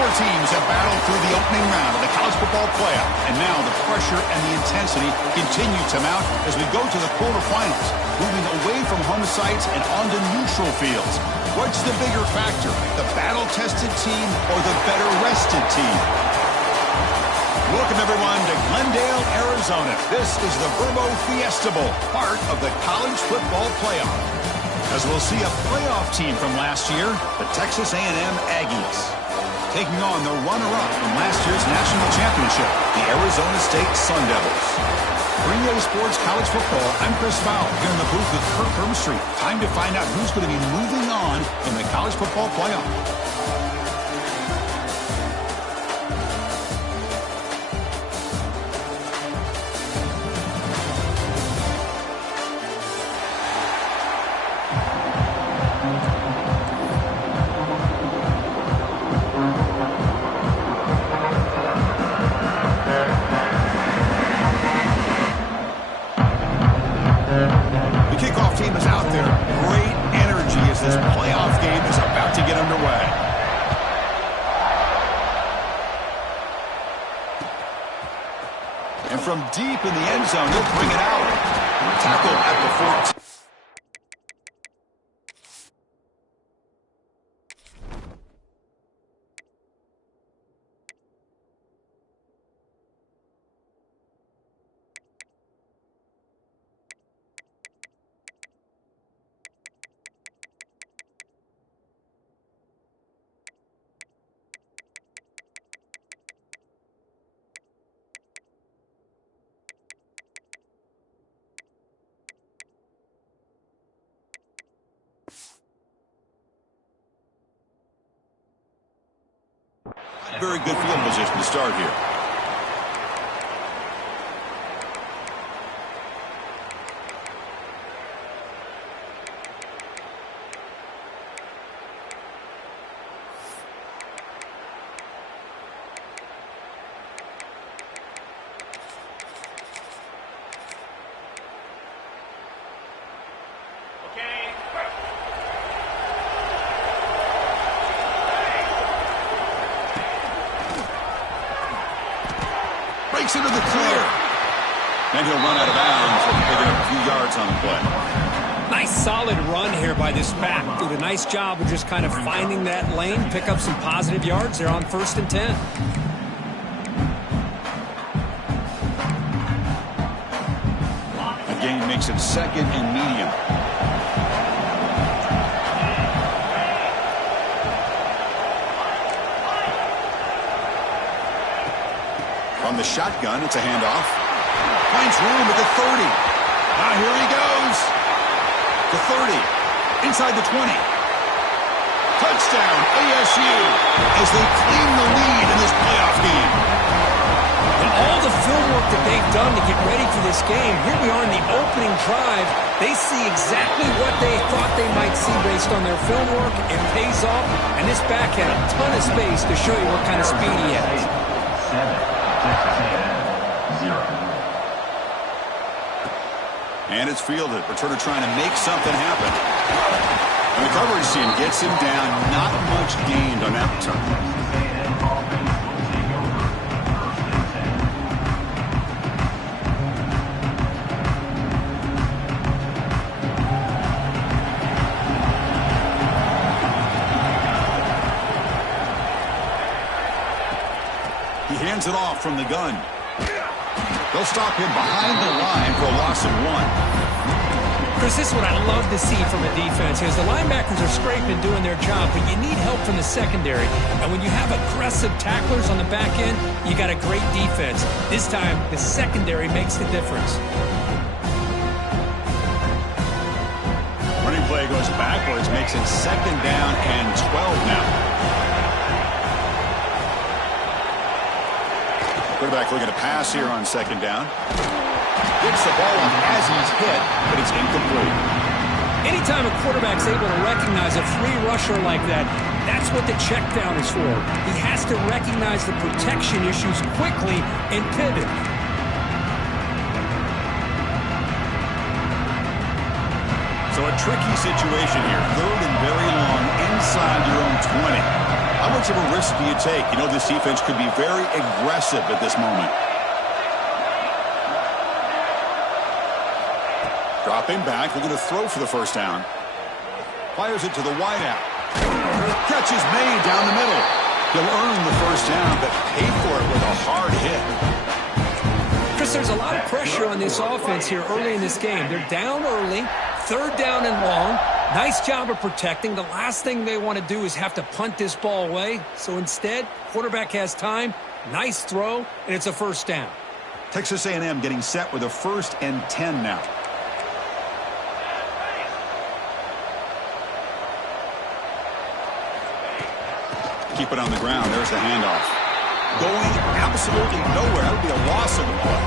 Four teams have battled through the opening round of the college football playoff, and now the pressure and the intensity continue to mount as we go to the quarterfinals, moving away from home sites and onto neutral fields. What's the bigger factor, the battle-tested team or the better-rested team? Welcome, everyone, to Glendale, Arizona. This is the Verbo Fiesta Bowl, part of the college football playoff. As we'll see a playoff team from last year, the Texas A&M Aggies, taking on the runner-up from last year's national championship, the Arizona State Sun Devils. For EA Sports College Football, I'm Chris Fowler, here in the booth with Kirk Hermstreet. Time to find out who's going to be moving on in the college football playoff. From deep in the end zone, he'll bring it out. Tackle at the 14. Very good field position to start here. Into the clear. And he'll run out of bounds and picking up a few yards on the play. Nice solid run here by this back. Did a nice job of just kind of finding that lane, pick up some positive yards there on 1st and 10. The gain makes it 2nd and medium. From the shotgun, it's a handoff. Finds room at the 30. Now here he goes. The 30. Inside the 20. Touchdown, ASU, as they claim the lead in this playoff game. And all the film work that they've done to get ready for this game, here we are in the opening drive. They see exactly what they thought they might see based on their film work. It pays off, and this back had a ton of space to show you what kind of speed he has. 0. And it's fielded. Returner trying to make something happen. And the coverage team gets him down. Not much gained on that return. He hands it off from the gun. They'll stop him behind the line for a loss of 1. Chris, this is what I love to see from a defense. As the linebackers are scraping, doing their job, but you need help from the secondary. And when you have aggressive tacklers on the back end, you got a great defense. This time, the secondary makes the difference. Running play goes backwards, makes it 2nd down and 12 now. Quarterback looking to pass here on 2nd down. Gets the ball off as he's hit, but it's incomplete. Anytime a quarterback's able to recognize a free rusher like that, that's what the check down is for. He has to recognize the protection issues quickly and pivot. So a tricky situation here. 3rd and very long inside your own 20. How much of a risk do you take? You know this defense could be very aggressive at this moment. Dropping back, looking to throw for the first down. Fires it to the wideout. Catch is made down the middle. He'll earn the first down, but pay for it with a hard hit. Chris, there's a lot of pressure on this offense here early in this game. They're down early, third down and long. Nice job of protecting. The last thing they want to do is have to punt this ball away. So instead, quarterback has time, nice throw, and it's a first down. Texas A&M getting set with a 1st and 10 now. Keep it on the ground. There's the handoff. Going absolutely nowhere. That would be a loss of the play.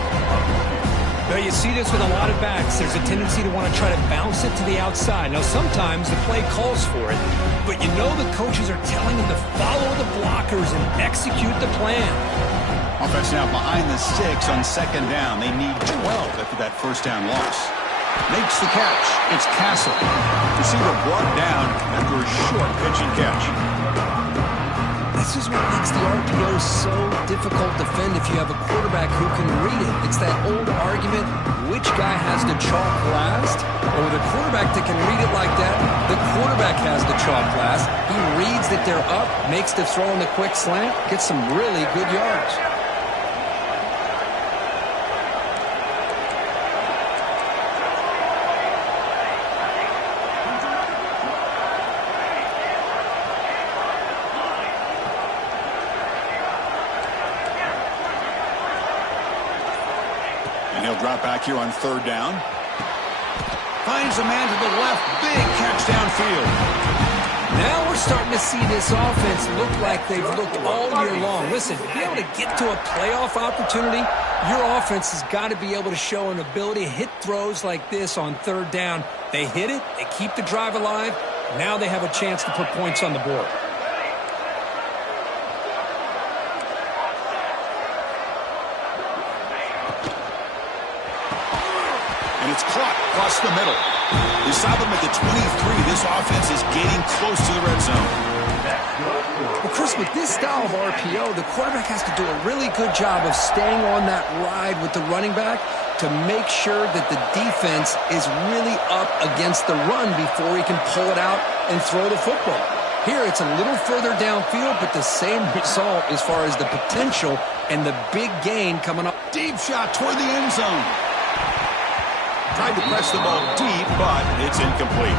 Now, you see this with a lot of backs. There's a tendency to want to try to bounce it to the outside. Now, sometimes the play calls for it, but you know the coaches are telling them to follow the blockers and execute the plan. Offense now behind the sticks on 2nd down. They need 12 after that first down loss. Makes the catch. It's Castle. Receiver brought down after a short pitch and catch. This is what makes the RPO so difficult to defend if you have a quarterback who can read it. It's that old argument, which guy has the chalk last? Or with a quarterback that can read it like that, the quarterback has the chalk last. He reads that they're up, makes the throw in the quick slant, gets some really good yards. Drop back here on 3rd down. Finds a man to the left. Big catch downfield. Now we're starting to see this offense look like they've looked all year long. Listen, to be able to get to a playoff opportunity, your offense has got to be able to show an ability to hit throws like this on 3rd down. They hit it. They keep the drive alive. Now they have a chance to put points on the board. It's caught across the middle. They stop him at the 23. This offense is getting close to the red zone. Well, Chris, with this style of RPO, the quarterback has to do a really good job of staying on that ride with the running back to make sure that the defense is really up against the run before he can pull it out and throw the football. Here, it's a little further downfield, but the same result as far as the potential and the big gain coming up. Deep shot toward the end zone. Tried to press the ball deep, but it's incomplete.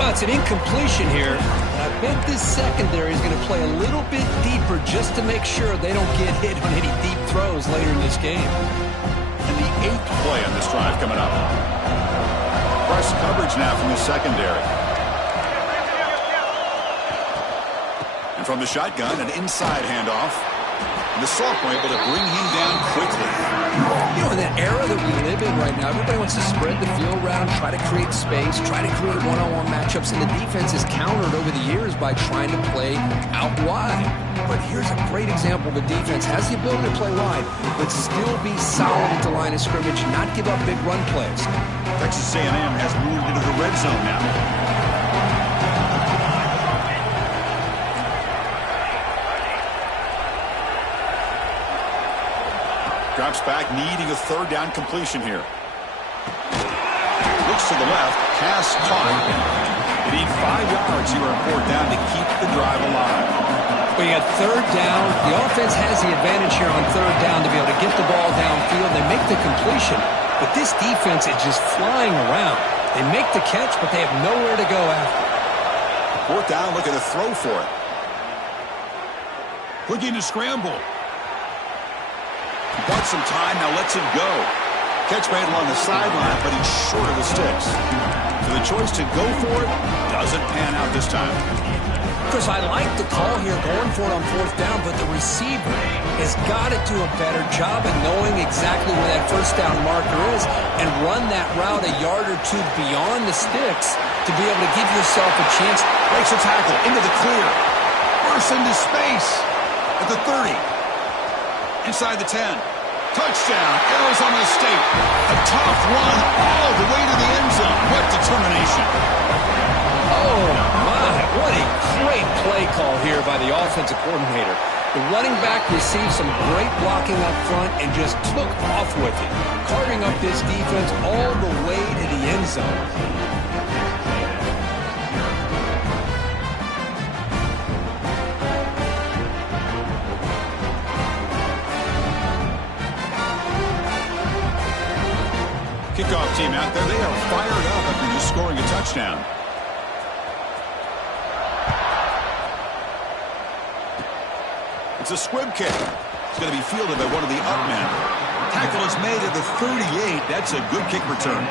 Well, it's an incompletion here. And I bet this secondary is going to play a little bit deeper just to make sure they don't get hit on any deep throws later in this game. And the 8th play on this drive coming up. Press coverage now from the secondary. And from the shotgun, an inside handoff. And the sophomore able to bring him down quickly. You know, in that era that we live in right now, everybody wants to spread the field around, try to create space, try to create one-on-one matchups, and the defense is countered over the years by trying to play out wide. But here's a great example of a defense has the ability to play wide, but still be solid at the line of scrimmage, not give up big run plays. Texas A&M has moved into the red zone now. Drops back, needing a 3rd down completion here. Looks to the left, pass caught. They need 5 yards here on 4th down to keep the drive alive. Well, you got 3rd down. The offense has the advantage here on 3rd down to be able to get the ball downfield. They make the completion, but this defense is just flying around. They make the catch, but they have nowhere to go after. 4th down, looking to throw for it. Looking to scramble. Wants some time, now lets it go. Catch made along the sideline, but he's short of the sticks. So the choice to go for it doesn't pan out this time. Chris, I like the call here, going for it on 4th down, but the receiver has got to do a better job of knowing exactly where that 1st down marker is and run that route a yard or two beyond the sticks to be able to give yourself a chance. Breaks a tackle into the clear. Bursts into space at the 30. Inside the 10. Touchdown, Arizona State. A tough run all the way to the end zone. What determination. Oh, my. What a great play call here by the offensive coordinator. The running back received some great blocking up front and just took off with it, carving up this defense all the way to the end zone. Kickoff team out there, they are fired up after just scoring a touchdown. It's a squib kick. It's going to be fielded by one of the up men. Tackle is made at the 38. That's a good kick return.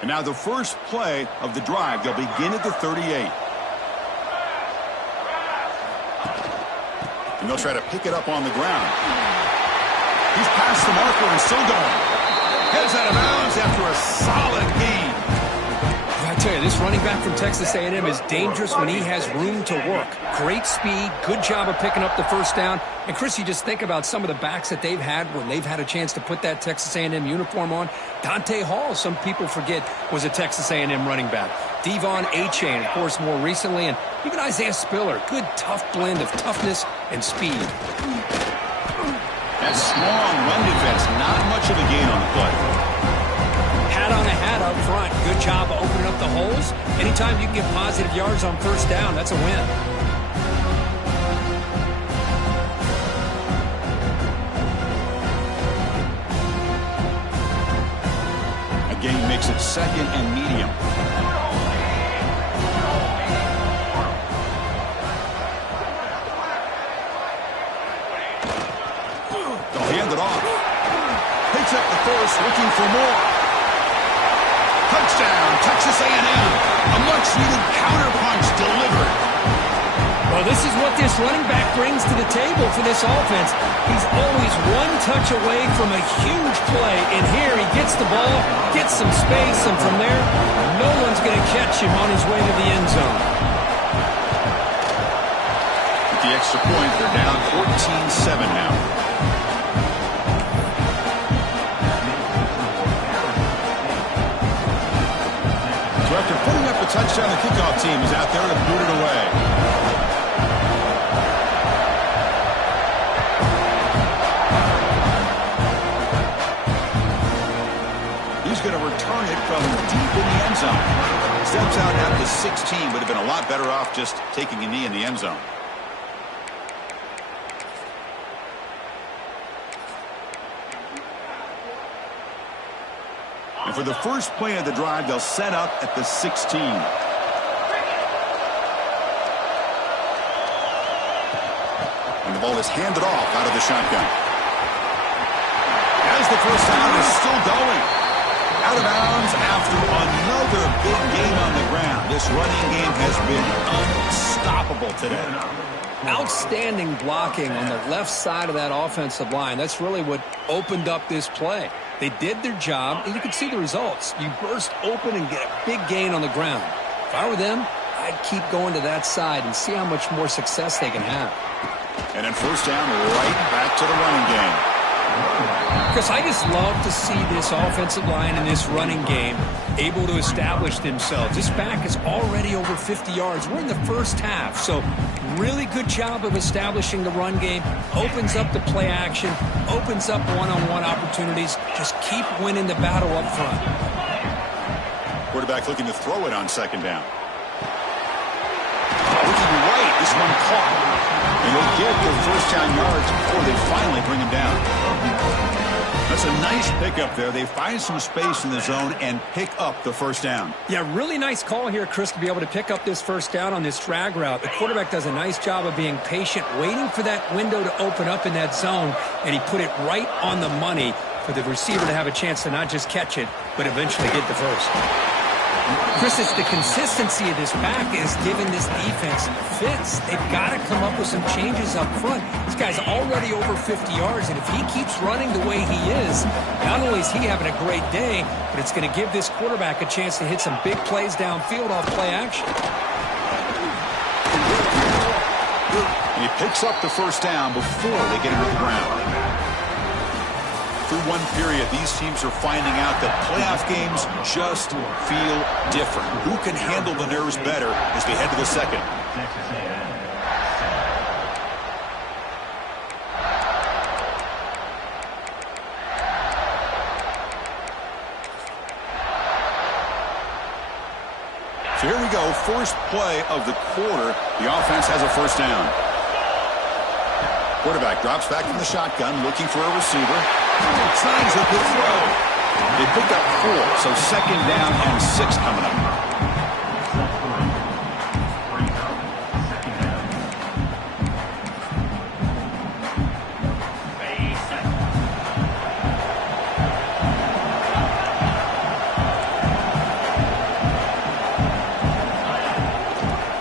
And now the first play of the drive. They'll begin at the 38. And they'll try to pick it up on the ground. He's past the marker and still going. Heads out of bounds after a solid gain. I tell you, this running back from Texas A&M is dangerous when he has room to work. Great speed, good job of picking up the first down. And, Chris, you just think about some of the backs that they've had when they've had a chance to put that Texas A&M uniform on. Dante Hall, some people forget, was a Texas A&M running back. Devon Achane, of course, more recently. And even Isaiah Spiller, good, tough blend of toughness and speed. That strong run defense, not much of a gain on the play. Hat on a hat up front. Good job of opening up the holes. Anytime you can get positive yards on first down, that's a win. Again, makes it second and medium. They'll hand it off. Picks up the first, looking for more. Touchdown, Texas A&M. A much-needed counterpunch delivered. Well, this is what this running back brings to the table for this offense. He's always one touch away from a huge play. And here he gets the ball, gets some space, and from there, no one's going to catch him on his way to the end zone. With the extra point, they're down 14-7 now. After putting up a touchdown, the kickoff team is out there to boot it away. He's going to return it from deep in the end zone. Steps out at the 16, would have been a lot better off just taking a knee in the end zone. And for the first play of the drive, they'll set up at the 16. And the ball is handed off out of the shotgun. As the first down is still going. Out of bounds after another big game on the ground. This running game has been unstoppable today. Outstanding blocking on the left side of that offensive line. That's really what opened up this play. They did their job, and you can see the results. You burst open and get a big gain on the ground. If I were them, I'd keep going to that side and see how much more success they can have. And then first down, right back to the running game. Chris, I just love to see this offensive line and this running game able to establish themselves. This back is already over 50 yards. We're in the first half, so really good job of establishing the run game. Opens up the play action, opens up one-on-one opportunities. Just keep winning the battle up front. Quarterback looking to throw it on second down. Looking right, this one caught. And they'll get their first down yards before they finally bring him down. That's a nice pickup there. They find some space in the zone and pick up the first down. Yeah, really nice call here, Chris, to be able to pick up this first down on this drag route. The quarterback does a nice job of being patient, waiting for that window to open up in that zone, and he put it right on the money for the receiver to have a chance to not just catch it, but eventually get the first. Chris, it's the consistency of this back is giving this defense fits. They've got to come up with some changes up front. This guy's already over 50 yards, and if he keeps running the way he is, not only is he having a great day, but it's going to give this quarterback a chance to hit some big plays downfield off play action. He picks up the first down before they get him to the ground. through one period, these teams are finding out that playoff games just feel different. Who can handle the nerves better as we head to the second? So here we go, first play of the quarter. The offense has a first down. Quarterback drops back from the shotgun, looking for a receiver. Tries a good throw. They pick up 4, so second down and 6 coming up.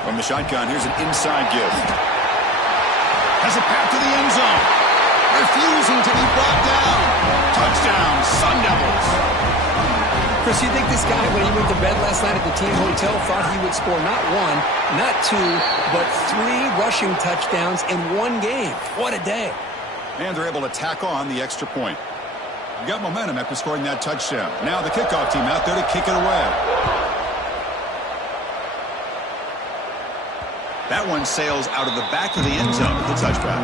From the shotgun, here's an inside give. Has a path to the end zone. Refusing to be brought down. Touchdown, Sun Devils. Chris, you think this guy, when he went to bed last night at the team hotel, thought he would score not 1, not 2, but 3 rushing touchdowns in one game? What a day. And they're able to tack on the extra point. Got momentum after scoring that touchdown. Now the kickoff team out there to kick it away. That one sails out of the back of the end zone with the touchback.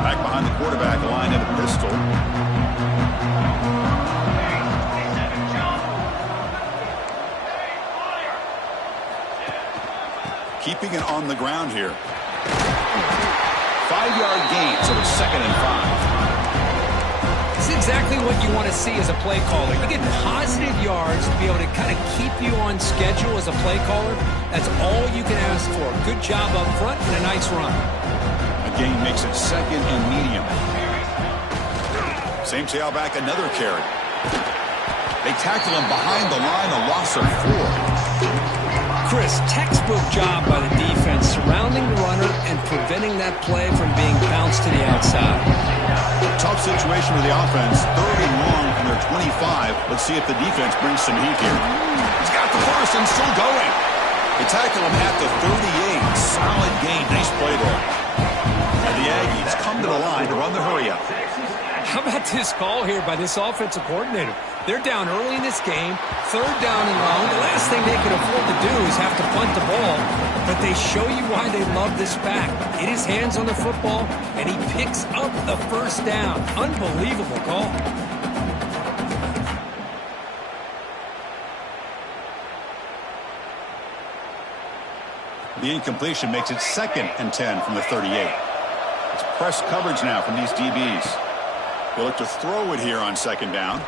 Back behind the quarterback, line in a pistol. Keeping it on the ground here. 5-yard gain, so it's 2nd and 5. It's exactly what you want to see as a play caller. You get positive yards to be able to kind of keep you on schedule as a play caller. That's all you can ask for. Good job up front and a nice run. A gain makes it 2nd and medium. Same tailback, another carry. They tackle him behind the line, a loss of 4. Chris, textbook job by the defense surrounding the runner and preventing that play from being bounced to the outside. Tough situation with the offense. 3rd and long from their 25. Let's see if the defense brings some heat here. He's got the first and still going. They tackle him at the 38. Solid gain. Nice play there. And the Aggies come to the line to run the hurry up. How about this call here by this offensive coordinator? They're down early in this game, 3rd down and long. The last thing they could afford to do is have to punt the ball. But they show you why they love this back. Get his hands on the football, and he picks up the first down. Unbelievable call. The incompletion makes it 2nd and 10 from the 38. It's press coverage now from these DBs. They look to throw it here on 2nd down.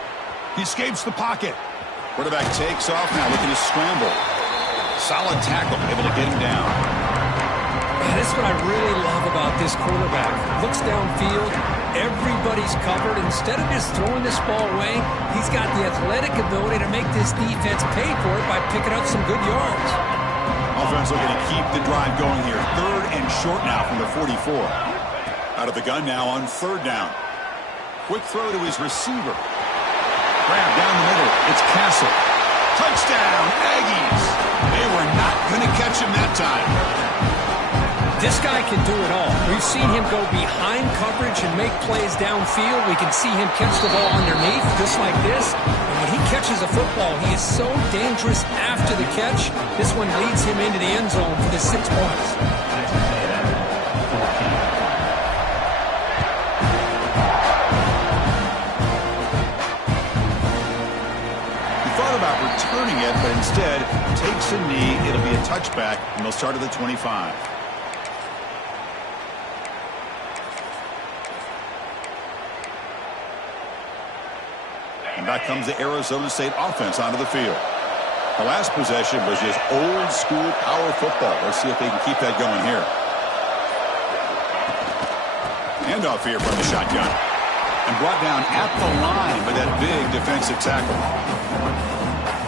He escapes the pocket. Quarterback takes off now, looking to scramble. Solid tackle, able to get him down. Man, this is what I really love about this quarterback. Looks downfield, everybody's covered. Instead of just throwing this ball away, he's got the athletic ability to make this defense pay for it by picking up some good yards. Offense looking to keep the drive going here. 3rd and short now from the 44. Out of the gun now on 3rd down. Quick throw to his receiver. Grab down the middle. It's Castle. Touchdown, Aggies. They were not going to catch him that time. This guy can do it all. We've seen him go behind coverage and make plays downfield. We can see him catch the ball underneath, just like this. And when he catches a football, he is so dangerous after the catch. This one leads him into the end zone for the 6 points. About returning it, but instead takes a knee. It'll be a touchback, and they'll start at the 25. And back comes the Arizona State offense onto the field. The last possession was just old school power football. Let's see if they can keep that going here. Handoff here from the shotgun. And brought down at the line by that big defensive tackle.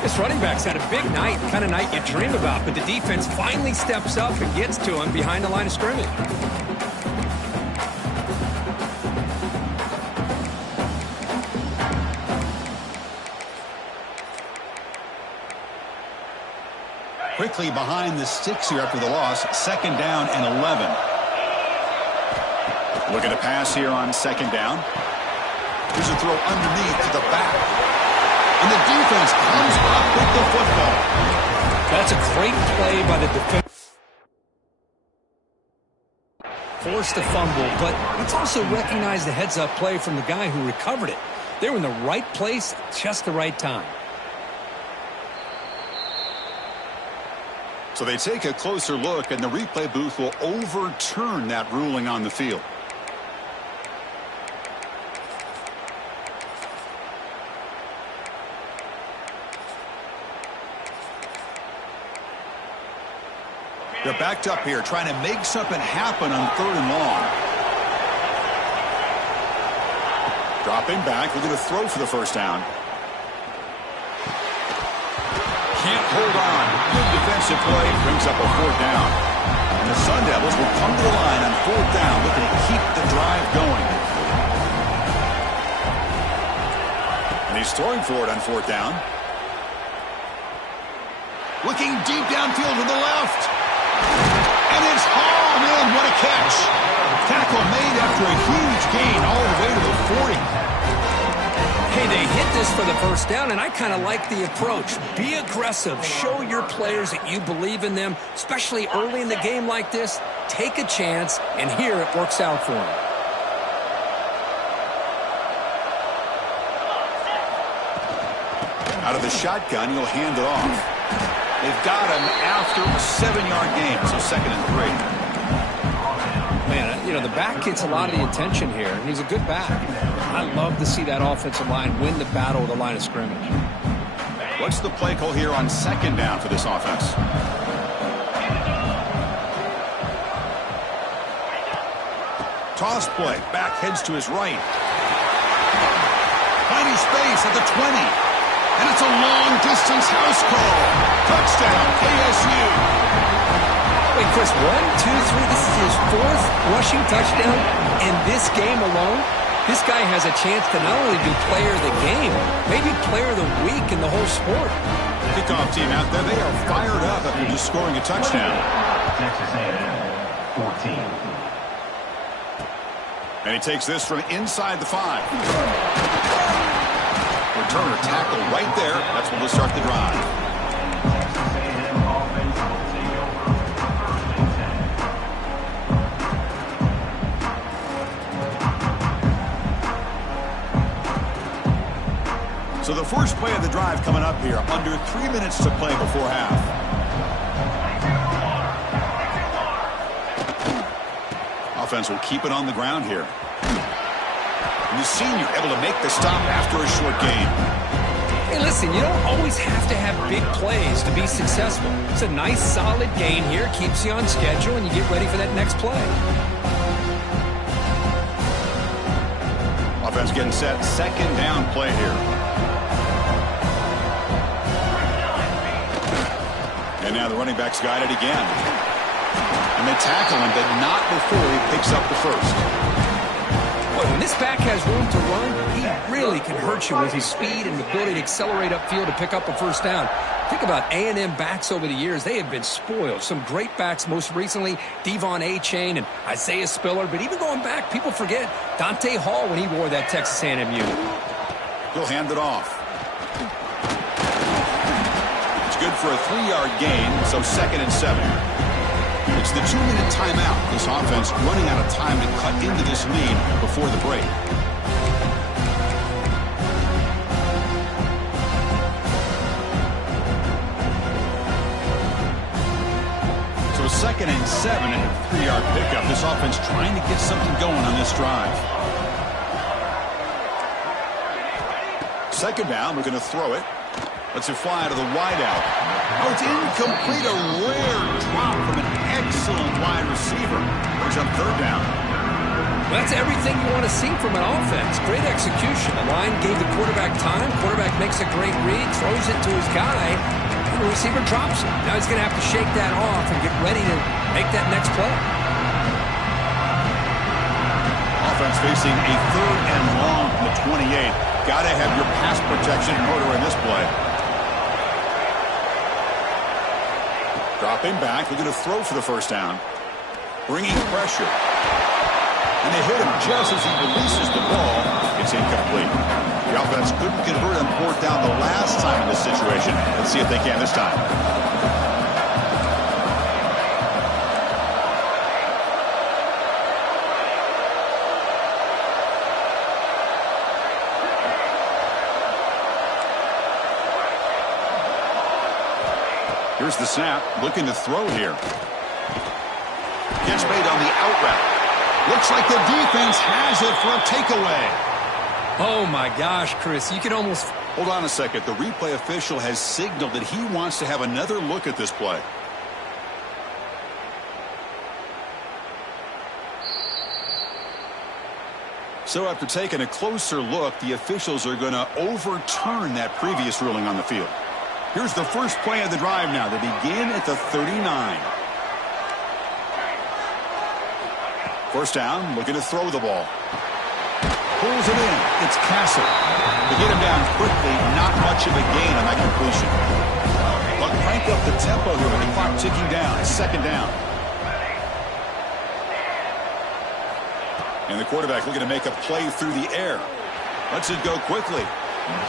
This running back's had a big night, kind of night you dream about, but the defense finally steps up and gets to him behind the line of scrimmage. quickly behind the sticks here after the loss. 2nd down and 11. Looking to pass here on 2nd down. Here's a throw underneath to the back. And the defense comes up with the football. That's a great play by the defense. Forced a fumble, but let's also recognize the heads-up play from the guy who recovered it. They were in the right place at just the right time. So they take a closer look, and the replay booth will overturn that ruling on the field. They're backed up here, trying to make something happen on 3rd and long. Dropping back, looking to throw for the 1st down. Can't hold on. Good defensive play, brings up a 4th down. And the Sun Devils will come to the line on 4th down, looking to keep the drive going. And he's throwing for it on 4th down. Looking deep downfield to the left. And it's hauled in. What a catch. Tackle made after a huge gain all the way to the 40. Hey, they hit this for the 1st down, and I kind of like the approach. Be aggressive. Show your players that you believe in them, especially early in the game like this. Take a chance, and here it works out for them. Out of the shotgun, he'll hand it off. They've got him after a 7-yard gain, so 2nd and 3. Man, you know, the back gets a lot of the attention here, and he's a good back. I love to see that offensive line win the battle of the line of scrimmage. What's the play call here on 2nd down for this offense? Toss play. Back heads to his right. Finding space at the 20. And it's a long-distance house call. Touchdown, KSU. Wait, Chris, 1, 2, 3. This is his 4th rushing touchdown in this game alone. This guy has a chance to not only be player of the game, maybe player of the week in the whole sport. Kickoff team out there. They are fired up after just scoring a touchdown. Texas A&M, 14. And he takes this from inside the 5. Returner tackle right there. That's when we'll start the drive. So the first play of the drive coming up here. Under 3 minutes to play before half. Offense will keep it on the ground here. And the senior able to make the stop after a short gain. Hey, listen, you don't always have to have big plays to be successful. It's a nice, solid gain here. Keeps you on schedule, and you get ready for that next play. Offense getting set. 2nd down play here. And now the running back's got it again. And they tackle him, but not before he picks up the 1st. Boy, when this back has room to run, he really can hurt you with his speed and the ability to accelerate upfield to pick up a 1st down. Think about A&M backs over the years. They have been spoiled. Some great backs, most recently Devon Achane and Isaiah Spiller. But even going back, people forget Dante Hall when he wore that Texas A&M uniform. He'll hand it off. It's good for a 3-yard gain, so 2nd and 7. It's the 2-minute timeout. This offense running out of time to cut into this lead before the break. So 2nd and 7 and a 3-yard pickup. This offense trying to get something going on this drive. 2nd down, we're going to throw it. Let's it fly to the wideout. Oh, it's incomplete. A rare drop from an excellent wide receiver. Brings up 3rd down. Well, that's everything you want to see from an offense. Great execution. The line gave the quarterback time. Quarterback makes a great read, throws it to his guy, and the receiver drops it. Now he's going to have to shake that off and get ready to make that next play. Offense facing a 3rd and long from the 28. Got to have your pass protection in order in this play. Dropping back, looking to throw for the first down. Bringing pressure. And they hit him just as he releases the ball. It's incomplete. The offense couldn't convert on fourth down the last time in this situation. Let's see if they can this time. Here's the snap, looking to throw here. Gets made on the out route. Looks like the defense has it for a takeaway. Oh, my gosh, Chris, you can almost... Hold on a second. The replay official has signaled that he wants to have another look at this play. So after taking a closer look, the officials are going to overturn that previous ruling on the field. Here's the first play of the drive now. They begin at the 39. First down, looking to throw the ball. Pulls it in. It's Castle. They get him down quickly. Not much of a gain on that completion. But crank up the tempo here with the clock ticking down. Second down. And the quarterback looking to make a play through the air. Lets it go quickly.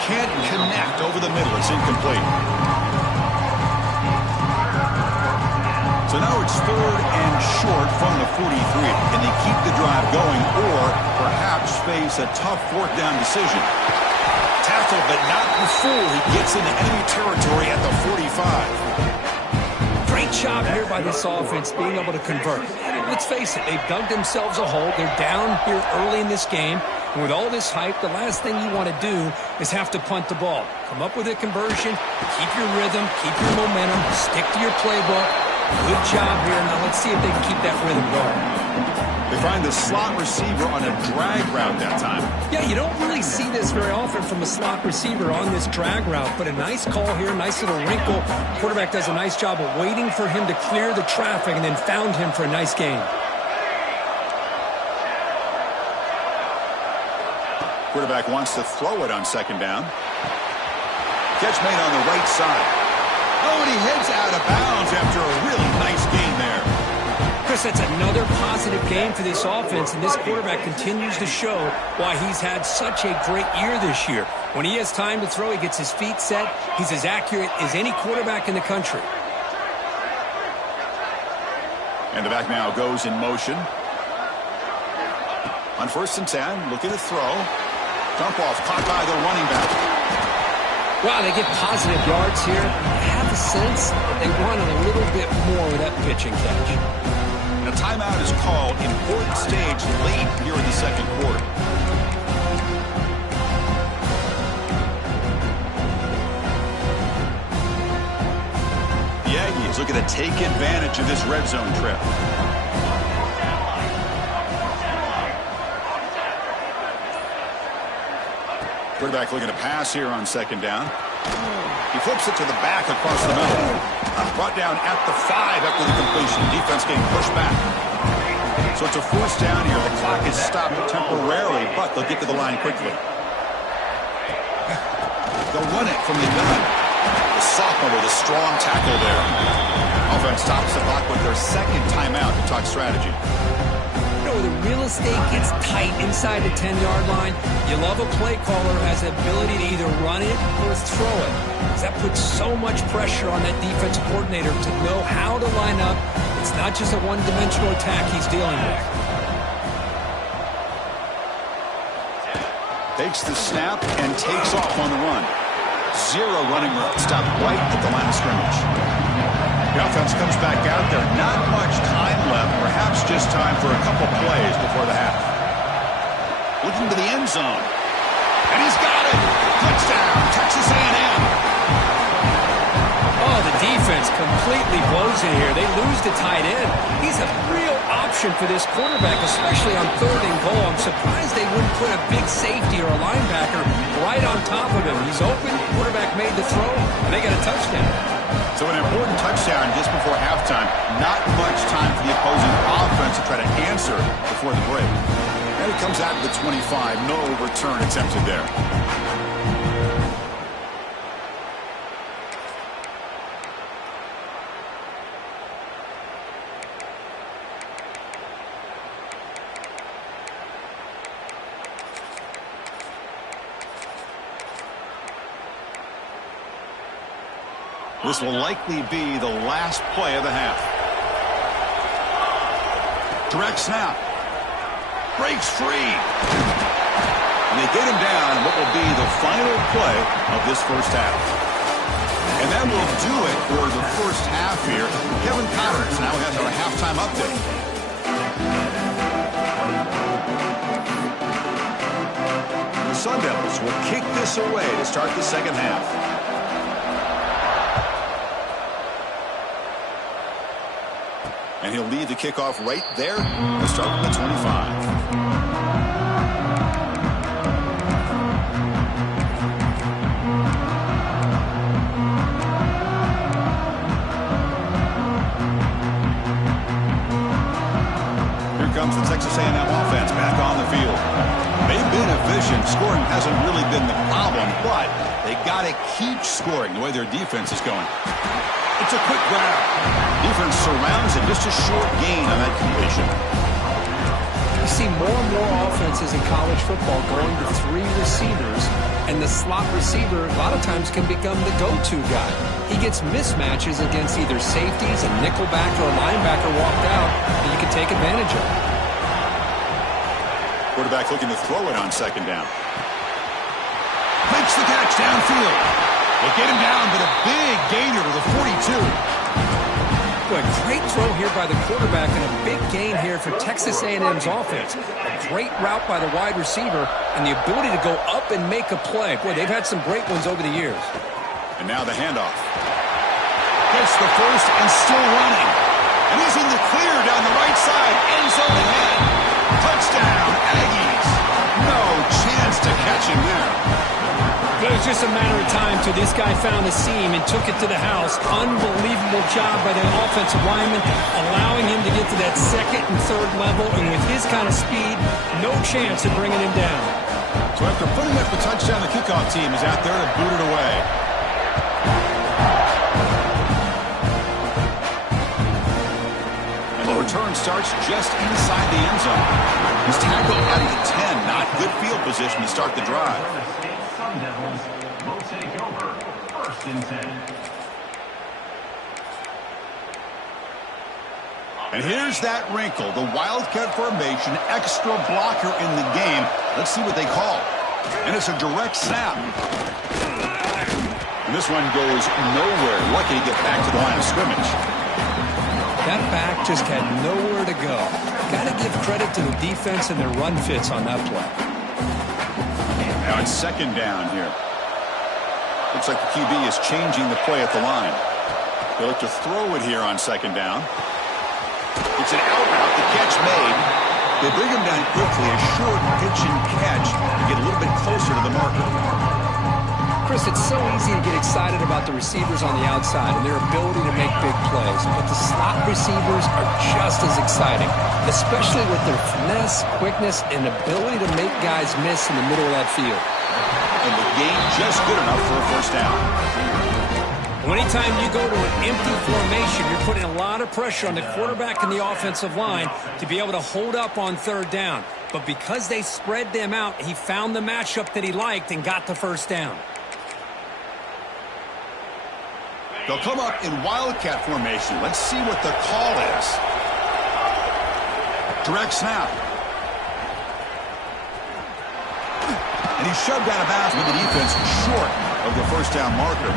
Can't connect over the middle. It's incomplete. So now it's 3rd and short from the 43. Can they keep the drive going or perhaps face a tough fourth down decision? Tackled, but not before he gets into enemy territory at the 45. Great job here by this offense being able to convert. Let's face it, they've dug themselves a hole. They're down here early in this game. And with all this hype, the last thing you want to do is have to punt the ball. Come up with a conversion, keep your rhythm, keep your momentum, stick to your playbook. Good job here. Now let's see if they can keep that rhythm going. They find the slot receiver on a drag route that time. Yeah, you don't really see this very often from a slot receiver on this drag route, but a nice call here, nice little wrinkle. Quarterback does a nice job of waiting for him to clear the traffic and then found him for a nice gain. Quarterback wants to throw it on second down. Catch made on the right side. Oh, and he heads out of bounds after a really nice gain there. Chris, that's another positive game for this offense, and this quarterback continues to show why he's had such a great year this year. When he has time to throw, he gets his feet set. He's as accurate as any quarterback in the country. And the back now goes in motion. On 1st and 10, looking to throw. Dump off, caught by the running back. Wow, they get positive yards here. I have the sense that they wanted a little bit more with that pitch and catch. And a timeout is called. Important stage late here in the second quarter. The Aggies looking to take advantage of this red zone trip. Quarterback looking to pass here on second down. He flips it to the back across the middle. Brought down at the 5 after the completion. Defense getting pushed back. So it's a 4th down here. The clock is stopped temporarily, but they'll get to the line quickly. They'll run it from the gun. The sophomore with a strong tackle there. Offense stops the clock with their second timeout to talk strategy. The real estate gets tight inside the 10-yard line. You love a play caller who has the ability to either run it or throw it. Because that puts so much pressure on that defensive coordinator to know how to line up. It's not just a one-dimensional attack he's dealing with. Takes the snap and takes off on the run. 0 running room. Stopped right at the line of scrimmage. The offense comes back out there. Not much time left. Perhaps just time for a couple plays before the half. Looking to the end zone. And he's got it. Touchdown, Texas A&M. Oh, the defense completely blows it here. They lose the tight end. He's a real option for this quarterback, especially on 3rd and goal. I'm surprised they wouldn't put a big safety or a linebacker right on top of him. He's open. Quarterback made the throw, and they got a touchdown. So an important touchdown just before halftime. Not much time for the opposing offense to try to answer before the break. And it comes out to the 25. No return attempted there. This will likely be the last play of the half. Direct snap. Breaks free. And they get him down in what will be the final play of this first half. And that will do it for the first half here. Kevin Connors now has our halftime update. The Sun Devils will kick this away to start the second half. And he'll lead the kickoff right there to start with the 25. Comes the Texas A&M offense back on the field. They've been efficient. Scoring hasn't really been the problem, but they got to keep scoring the way their defense is going. It's a quick grab. Defense surrounds him. Just a short gain on that completion. You see more and more offenses in college football going to 3 receivers, and the slot receiver a lot of times can become the go-to guy. He gets mismatches against either safeties, a nickelback, or a linebacker walked out that you can take advantage of. Quarterback looking to throw it on second down. Makes the catch downfield. They get him down, but a big gainer to the 42. Boy, great throw here by the quarterback and a big gain here for Texas A&M's offense. A great route by the wide receiver and the ability to go up and make a play. Boy, they've had some great ones over the years. And now the handoff. Gets the first and still running. And he's in the clear down the right side. End zone ahead. Touchdown, Aggies. No chance to catch him there. It was just a matter of time till this guy found a seam and took it to the house. Unbelievable job by the offensive lineman, allowing him to get to that second and third level. And with his kind of speed, no chance of bringing him down. So after putting up the touchdown, the kickoff team is out there to boot it away. And the return starts just inside the end zone. He's tackled at the 10. Not good field position to start the drive. Sun Devils will take over 1st and 10. And here's that wrinkle, the Wildcat formation, extra blocker in the game. Let's see what they call. And it's a direct snap. And this one goes nowhere. Lucky to get back to the line of scrimmage. That back just had nowhere to go. Got to give credit to the defense and their run fits on that play. Now it's second down here. Looks like the QB is changing the play at the line. They look to throw it here on second down. It's an out route, the catch made. They bring him down quickly, a short pitch and catch to get a little bit closer to the marker. Chris, it's so easy to get excited about the receivers on the outside and their ability to make big plays, but the slot receivers are just as exciting, especially with their finesse, quickness, and ability to make guys miss in the middle of that field. And the game just good enough for a first down. Anytime you go to an empty formation, you're putting a lot of pressure on the quarterback and the offensive line to be able to hold up on third down. But because they spread them out, he found the matchup that he liked and got the first down. They'll come up in Wildcat formation. Let's see what the call is. Direct snap. And he's shoved out of bounds with the defense short of the first down marker.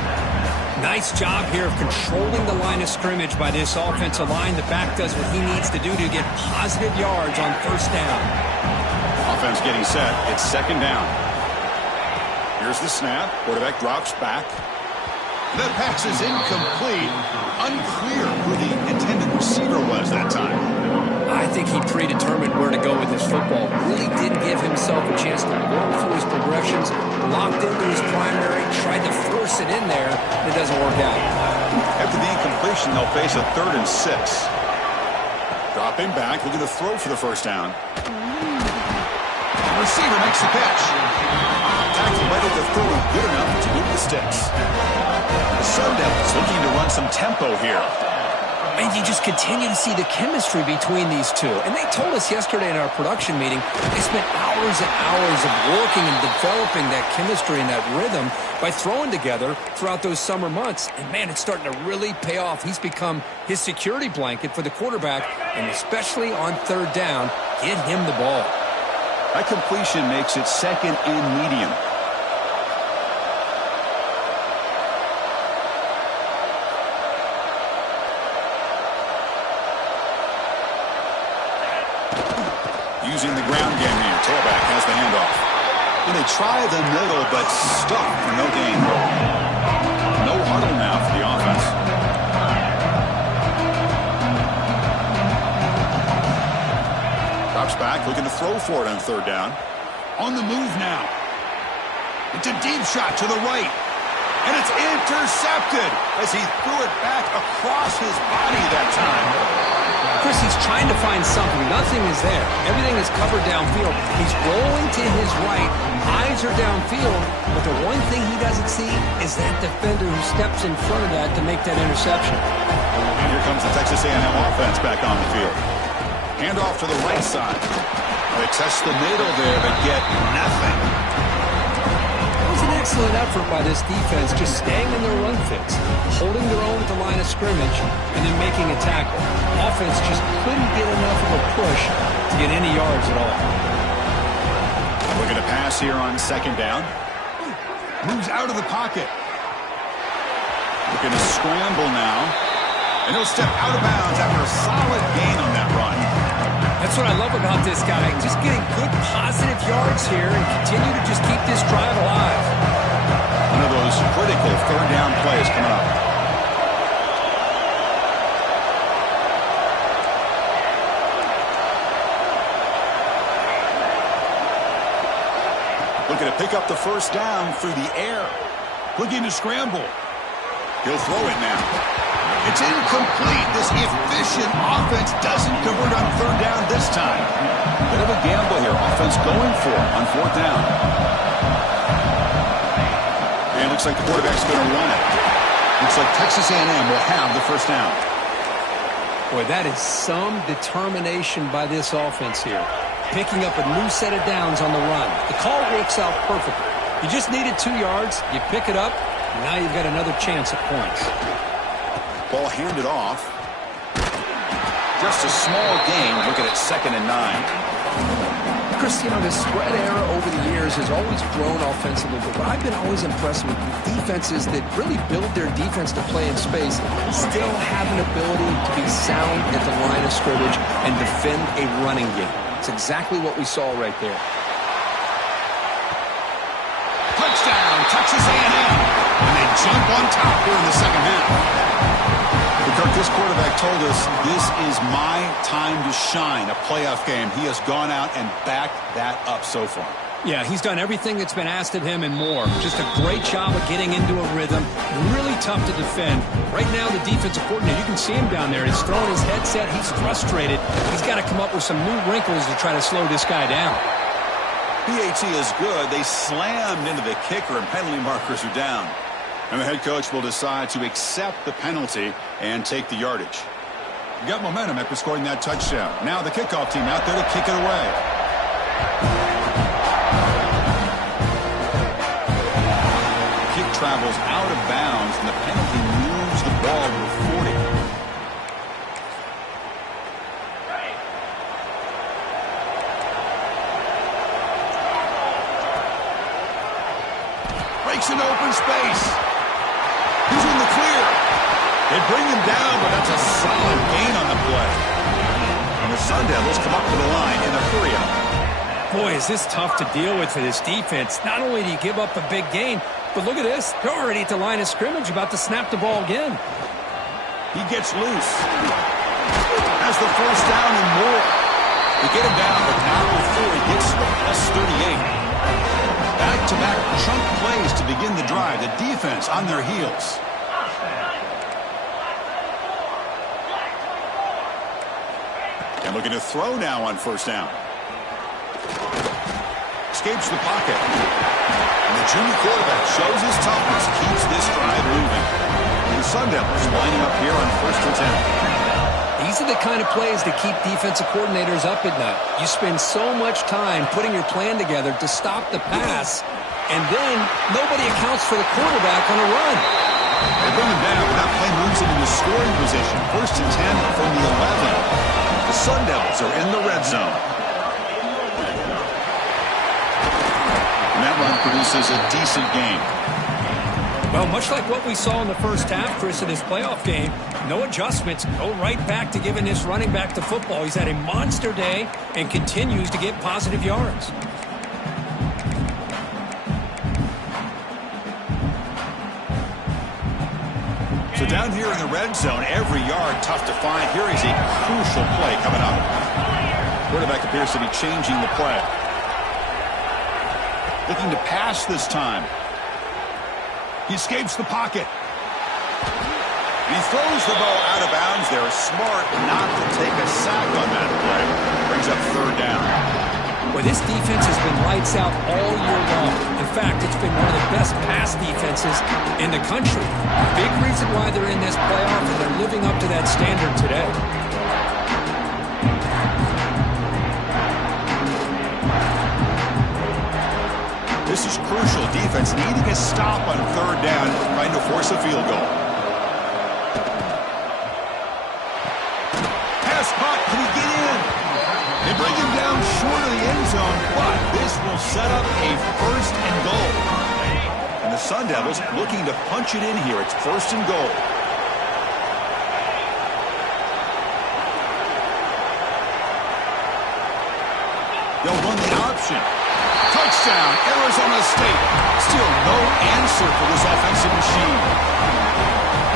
Nice job here of controlling the line of scrimmage by this offensive line. The back does what he needs to do to get positive yards on first down. Offense getting set. It's second down. Here's the snap. Quarterback drops back. That pass is incomplete. Unclear who the intended receiver was that time. I think he predetermined where to go with his football. Really did give himself a chance to work through his progressions, locked into his primary, tried to force it in there, and it doesn't work out. After the incompletion, they'll face a 3rd and 6. Dropping back, looking to throw for the first down. The receiver makes the catch. Tackle right at the 30, good enough to move the sticks. The Sun Devils looking to run some tempo here. And you just continue to see the chemistry between these two. And they told us yesterday in our production meeting, they spent hours and hours of working and developing that chemistry and that rhythm by throwing together throughout those summer months. And, man, it's starting to really pay off. He's become his security blanket for the quarterback, and especially on third down, get him the ball. That completion makes it second and medium. Using the ground game here. Tailback has the handoff. And they try the middle, but stuck for no gain. No huddle now for the offense. Drops back, looking to throw for it on third down. On the move now. It's a deep shot to the right. And it's intercepted as he threw it back across his body that time. Chris, he's trying to find something. Nothing is there. Everything is covered downfield. He's rolling to his right. Eyes are downfield. But the one thing he doesn't see is that defender who steps in front of that to make that interception. And here comes the Texas A&M offense back on the field. Handoff to the right side. They test the middle there, but get nothing. It was an excellent effort by this defense, just staying in their run fits, holding their own at the line of scrimmage, and then making a tackle. Offense just couldn't get enough of a push to get any yards at all. Looking to pass here on second down. Moves out of the pocket. Looking to scramble now. And he'll step out of bounds after a solid gain on that run. That's what I love about this guy. Just getting good positive yards here and continue to just keep this drive alive. One of those critical third down plays coming up. Looking to pick up the first down through the air. Looking to scramble. He'll throw it now. It's incomplete. This efficient offense doesn't convert on third down this time. Bit of a gamble here. Offense going for it on fourth down. And it looks like the quarterback's going to run it. Looks like Texas A&M will have the first down. Boy, that is some determination by this offense here. Picking up a new set of downs on the run. The call works out perfectly. You just needed 2 yards. You pick it up. And now you've got another chance at points. Ball handed off. Just a small gain. Looking at 2nd and 9. Chris, the spread era over the years has always grown offensively, but what I've been always impressed with defenses that really build their defense to play in space still have an ability to be sound at the line of scrimmage and defend a running game. It's exactly what we saw right there. Touchdown, Texas A&M. And they jump on top here in the second half. Kirk, this quarterback told us this is my time to shine, a playoff game. He has gone out and backed that up so far. Yeah, he's done everything that's been asked of him and more. Just a great job of getting into a rhythm. Really tough to defend. Right now, the defensive coordinator, you can see him down there. He's throwing his headset. He's frustrated. He's got to come up with some new wrinkles to try to slow this guy down. PAT is good. They slammed into the kicker, and penalty markers are down. And the head coach will decide to accept the penalty and take the yardage. You got momentum after scoring that touchdown. Now the kickoff team out there to kick it away. Kick travels out of bounds, and the penalty moves the ball to 40. Breaks an open space. He's in the clear. They bring him down, but that's a solid gain on the play. And the Sun Devils come up to the line in a hurry-up. Boy, is this tough to deal with for this defense. Not only do you give up a big gain, but look at this. They're already at the line of scrimmage, about to snap the ball again. He gets loose. Has the first down and more. They get him down, but now before he gets to the +38. Back-to-back chunk plays to begin the drive. The defense on their heels. And looking to throw now on first down. Escapes the pocket. And the junior quarterback shows his toughness, keeps this drive moving. And the Sun Devils lining up here on 1st and 10. These are the kind of plays that keep defensive coordinators up at night. You spend so much time putting your plan together to stop the pass, and then nobody accounts for the quarterback on a run. They bring him down, but that play moves him into scoring position. 1st and 10 from the 11. The Sun Devils are in the red zone. And that run produces a decent gain. Well, much like what we saw in the first half, Chris, in this playoff game, no adjustments. Go right back to giving this running back the football. He's had a monster day and continues to get positive yards. So down here in the red zone, every yard tough to find. Here is a crucial play coming up. Quarterback appears to be changing the play. Looking to pass this time. He escapes the pocket. He throws the ball out of bounds. They're smart not to take a sack on that play. Brings up 3rd down. Well, this defense has been lights out all year long. In fact, it's been one of the best pass defenses in the country. Big reason why they're in this playoff, and they're living up to that standard today. This is crucial. Defense needing a stop on 3rd down, trying to force a field goal. Pass caught. Can he get in? They bring him down short of the end zone, but this will set up a 1st and goal. And the Sun Devils looking to punch it in here. It's 1st and goal. They'll run the option. Touchdown, Arizona State. Still no answer for this offensive machine.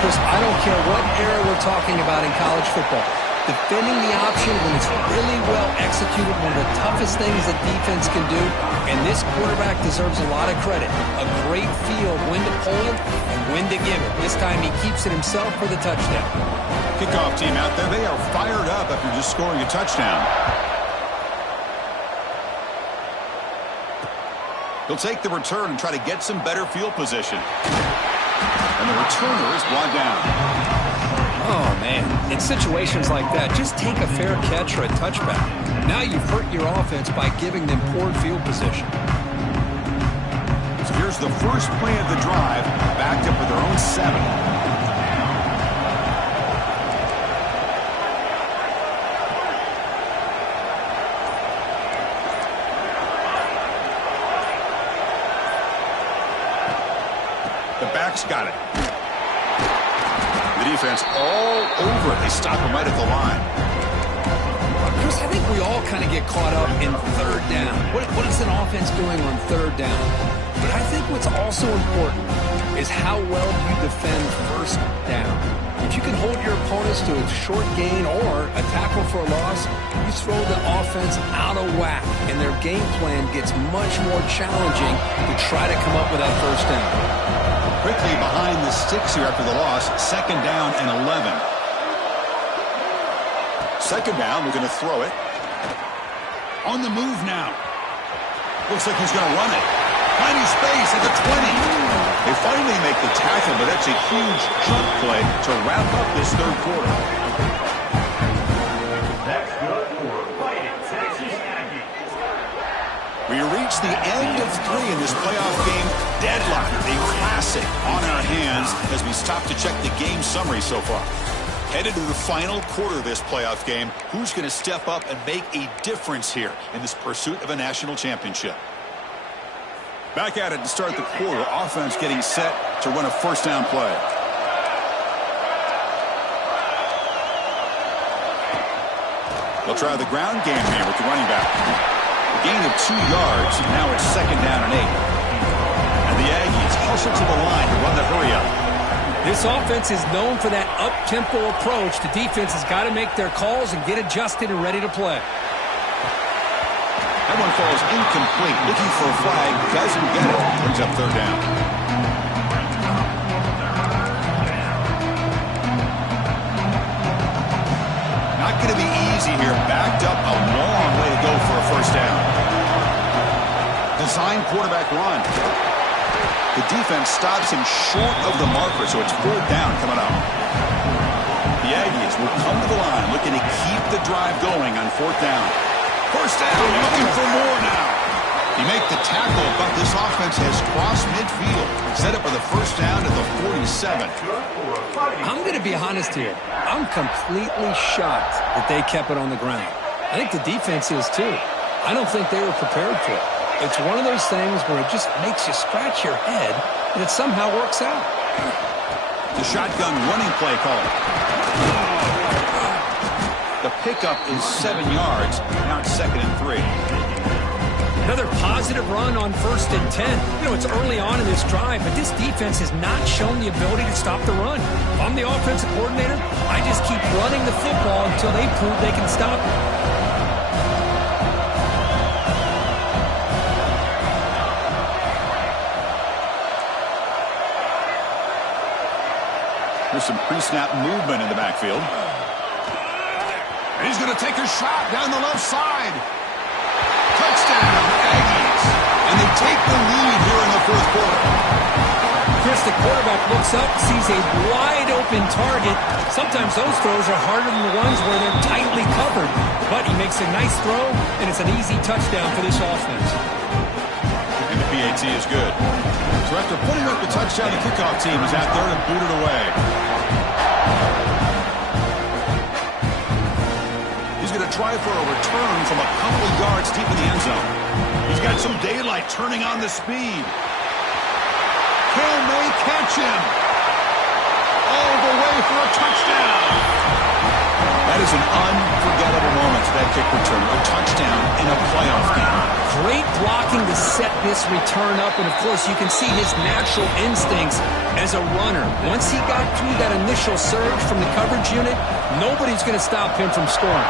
Chris, I don't care what era we're talking about in college football. Defending the option when it's really well executed, one of the toughest things that defense can do, and this quarterback deserves a lot of credit. A great feel when to pull it and when to give it. This time he keeps it himself for the touchdown. Kickoff team out there, they are fired up after just scoring a touchdown. He'll take the return and try to get some better field position. And the returner is brought down. Oh, man. In situations like that, just take a fair catch or a touchback. Now you've hurt your offense by giving them poor field position. So here's the first play of the drive, backed up with their own 7. The back's got it. The defense all over it. They stop him right at the line. Chris, I think we all kind of get caught up in 3rd down. What is an offense doing on 3rd down? But I think what's also important is how well you defend 1st down. If you can hold your opponents to a short gain or a tackle for a loss, you throw the offense out of whack, and their game plan gets much more challenging to try to come up with that 1st down. Quickly behind the sticks here after the loss. 2nd down and 11. 2nd down, we're going to throw it. On the move now. Looks like he's going to run it. Finding space at the 20. They finally make the tackle, but that's a huge jump play to wrap up this 3rd quarter. That's good for Fighting Texas Aggies. We reach the end of 3 in this playoff game. Deadlock, a classic on our hands as we stop to check the game summary so far. Headed to the final quarter of this playoff game. Who's going to step up and make a difference here in this pursuit of a national championship? Back at it to start the quarter. Offense getting set to run a 1st down play. They'll try the ground game here with the running back. A gain of 2 yards. Now it's 2nd down and 8. And the Aggies hustle to the line to run the hurry up. This offense is known for that up-tempo approach. The defense has got to make their calls and get adjusted and ready to play. That one falls incomplete. Looking for a flag. Doesn't get it. Brings up 3rd down. Not going to be easy here. Backed up a long way to go for a 1st down. Design quarterback run. The defense stops him short of the marker, so it's 4th down coming up. The Aggies will come to the line looking to keep the drive going on fourth down. First down, looking for more now. He make the tackle, but this offense has crossed midfield. Set up for the first down at the 47. I'm going to be honest here. I'm completely shocked that they kept it on the ground. I think the defense is too. I don't think they were prepared for it. It's one of those things where it just makes you scratch your head, and it somehow works out. The shotgun running play call. The pickup is 7 yards. Now it's 2nd and 3. Another positive run on 1st and 10. You know, it's early on in this drive, but this defense has not shown the ability to stop the run. If I'm the offensive coordinator, I just keep running the football until they prove they can stop it. There's some pre-snap movement in the backfield. And he's going to take a shot down the left side. Touchdown, Aggies. And they take the lead here in the fourth quarter. Chris, the quarterback looks up, sees a wide-open target. Sometimes those throws are harder than the ones where they're tightly covered. But he makes a nice throw, and it's an easy touchdown for this offense. And the PAT is good. So after putting up the touchdown, the kickoff team is out there to boot it away. He's going to try for a return from a couple yards deep in the end zone. He's got some daylight turning on the speed. Can they catch him? All the way for a touchdown. That is an unforgettable moment for that kick return. A touchdown in a playoff game. Great blocking to set this return up, and of course you can see his natural instincts as a runner. Once he got through that initial surge from the coverage unit, nobody's going to stop him from scoring.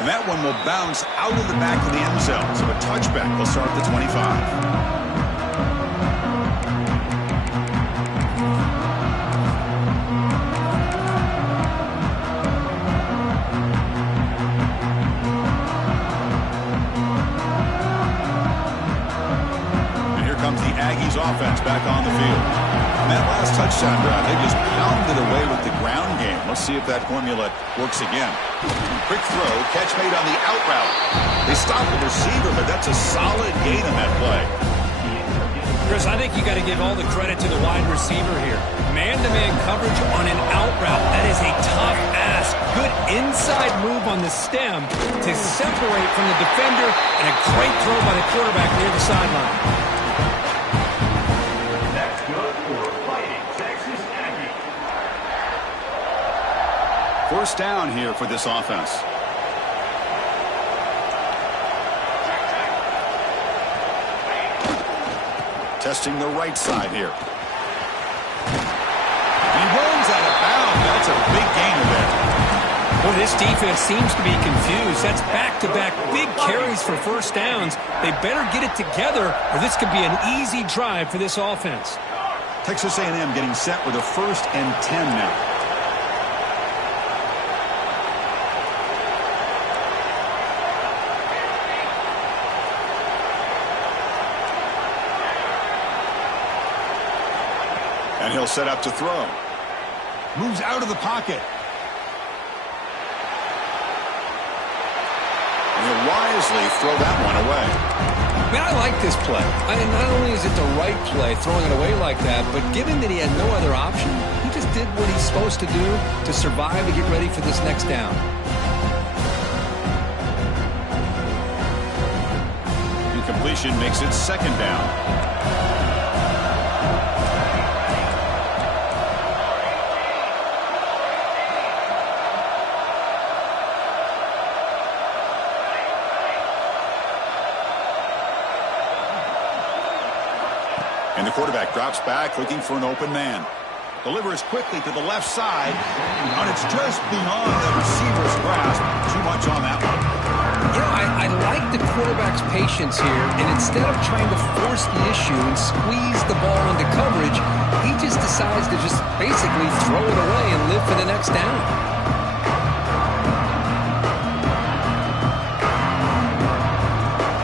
And that one will bounce out of the back of the end zone. So a touchback will start at the 25. Aggies offense back on the field. On that last touchdown drive, they just pounded away with the ground game. Let's see if that formula works again. Quick throw, catch made on the out route. They stopped the receiver, but that's a solid gain on that play. Chris, I think you got to give all the credit to the wide receiver here. Man-to-man coverage on an out route. That is a tough ask. Good inside move on the stem to separate from the defender, and a great throw by the quarterback near the sideline. First down here for this offense. Testing the right side here. He runs out of bounds. That's a big gainer there. Well, this defense seems to be confused. That's back-to-back big carries for first downs. They better get it together, or this could be an easy drive for this offense. Texas A&M getting set with a 1st and 10 now. And he'll set up to throw. Moves out of the pocket. And he'll wisely throw that one away. Man, I like this play. Not only is it the right play, throwing it away like that, but given that he had no other option, he just did what he's supposed to do to survive and get ready for this next down. Incompletion makes it 2nd down. And the quarterback drops back, looking for an open man. Delivers quickly to the left side, and it's just beyond the receiver's grasp. Too much on that one. You know, I like the quarterback's patience here, and instead of trying to force the issue and squeeze the ball into coverage, he just decides to just basically throw it away and live for the next down.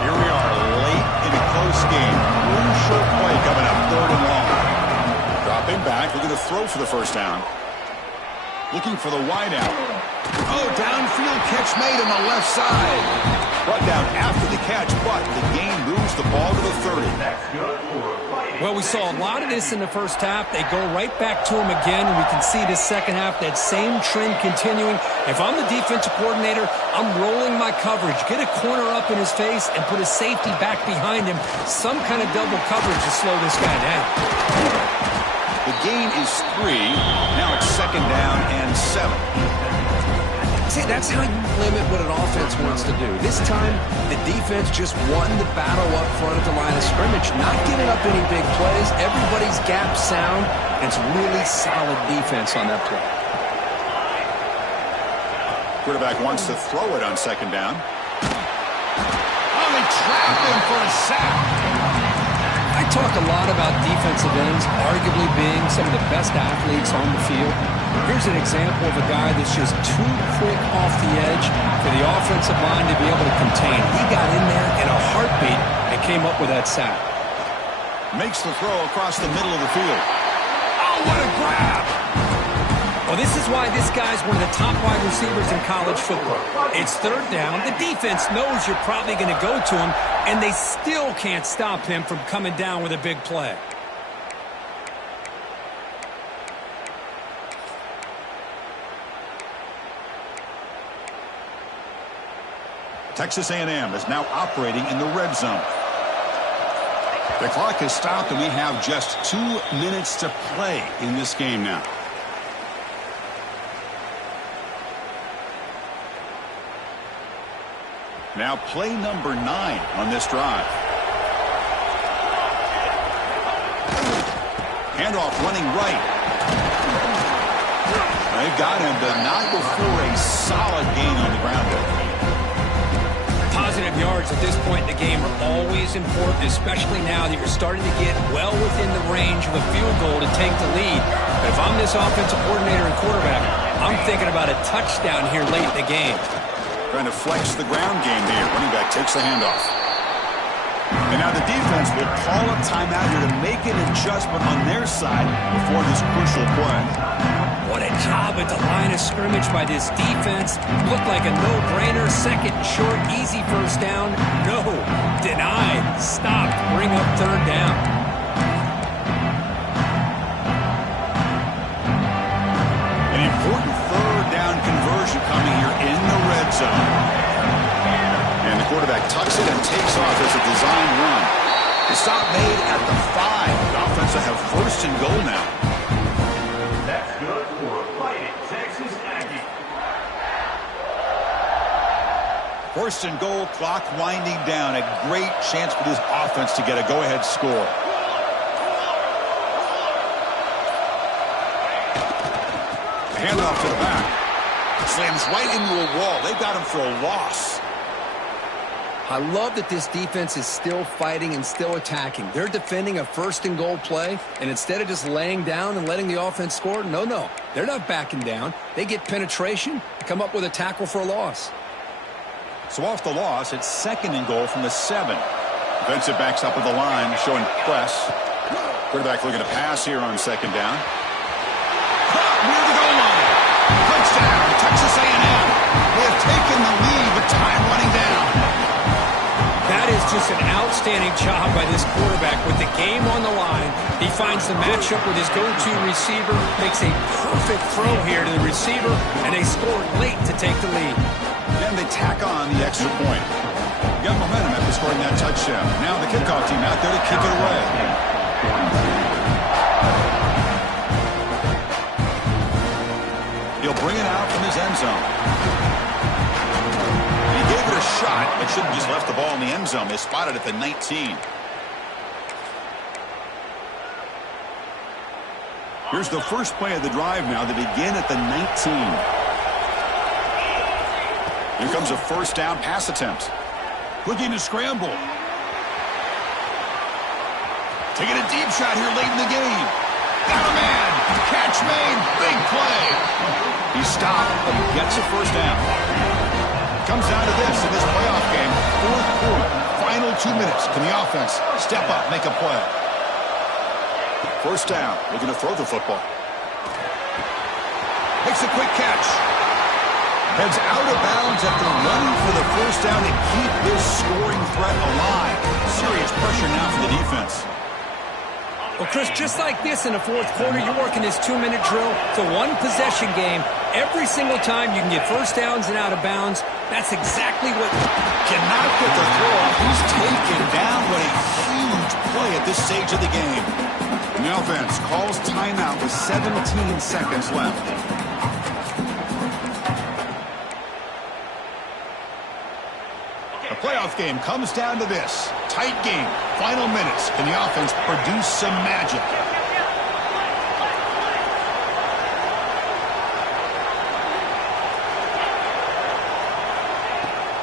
Here we are, late in a close game. Crucial play coming up, 3rd and long. Dropping back, looking to throw for the first down. Looking for the wideout. Oh, downfield catch made on the left side. Brought down after the catch, but the gain moves the ball to the 30. Well, we saw a lot of this in the first half. They go right back to him again, and we can see this second half, that same trend continuing. If I'm the defensive coordinator, I'm rolling my coverage. Get a corner up in his face and put a safety back behind him. Some kind of double coverage to slow this guy down. The gain is 3. Now it's 2nd down and 7. See, that's how you limit what an offense wants to do. This time, the defense just won the battle up front at the line of scrimmage, not giving up any big plays. Everybody's gap sound, and it's really solid defense on that play. Quarterback wants to throw it on 2nd down. Oh, they trap him for a sack. I talk a lot about defensive ends arguably being some of the best athletes on the field. Here's an example of a guy that's just too quick off the edge for the offensive line to be able to contain. He got in there in a heartbeat and came up with that sack. Makes the throw across the middle of the field. Oh, what a grab! Well, this is why this guy's one of the top wide receivers in college football. It's 3rd down. The defense knows you're probably going to go to him, and they still can't stop him from coming down with a big play. Texas A&M is now operating in the red zone. The clock has stopped, and we have just 2 minutes to play in this game now. Now play number 9 on this drive. Handoff running right. They've got him, but not before a solid gain on the ground there. Positive yards at this point in the game are always important, especially now that you're starting to get well within the range of a field goal to take the lead. But if I'm this offensive coordinator and quarterback, I'm thinking about a touchdown here late in the game. Trying to flex the ground game here. Running back takes the handoff. And now the defense will call a timeout here to make an adjustment on their side before this crucial play. What a job at the line of scrimmage by this defense. Looked like a no-brainer. 2nd short, easy 1st down. No. Denied. Stopped. Bring up 3rd down. An important 3rd down conversion coming here in the red zone. And the quarterback tucks it and takes off as a design run. The stop made at the 5. The offense will have 1st and goal now. That's good for Fighting Texas Aggie. 1st and goal, clock winding down. A great chance for this offense to get a go-ahead score. Handoff to the back. Slams right into a wall. They've got him for a loss. I love that this defense is still fighting and still attacking. They're defending a 1st and goal play, and instead of just laying down and letting the offense score, no. They're not backing down. They get penetration, come up with a tackle for a loss. So off the loss, it's 2nd and goal from the 7. Defensive backs up with the line, showing press. Quarterback looking to pass here on 2nd down. Near the goal line. Touchdown, Texas A&M. They have taken the lead with time running down. That is just an outstanding job by this quarterback with the game on the line. He finds the matchup with his go-to receiver, makes a perfect throw here to the receiver, and they scored late to take the lead. Then they tack on the extra point. Got momentum after scoring that touchdown. Now the kickoff team out there to kick it away. He'll bring it out from his end zone. He gave it a shot, but should have just left the ball in the end zone. They spotted at the 19. Here's the first play of the drive now. They begin at the 19. Here comes a 1st down pass attempt. Looking to scramble. Taking a deep shot here late in the game. Got a man. Catch made. Big play. He stopped, but he gets a 1st down. Comes down to this in this playoff game. 4th quarter. Final 2 minutes. Can the offense step up, make a play? 1st down. Looking to throw the football. Makes a quick catch. Heads out of bounds after running for the first down to keep this scoring threat alive. Serious pressure now for the defense. Well, Chris, just like this in the fourth quarter, you're working this 2-minute drill. It's a one-possession game. Every single time you can get first downs and out of bounds. That's exactly what... Cannot get the throw off. He's taken down. What a huge play at this stage of the game. The offense calls timeout with 17 seconds left. The playoff game comes down to this. Tight game. Final minutes. Can the offense produce some magic?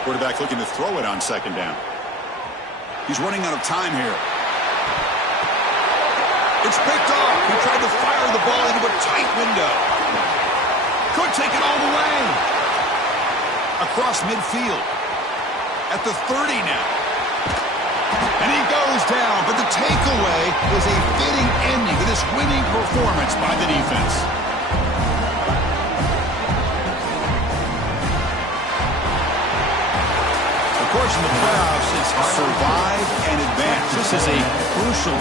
Quarterback looking to throw it on second down. He's running out of time here. It's picked off. He tried to fire the ball into a tight window. Could take it all the way. Across midfield. At the 30 now. And he goes down, but the takeaway was a fitting ending to this winning performance by the defense. Of course, in the playoffs, it's survive and advance. This is a crucial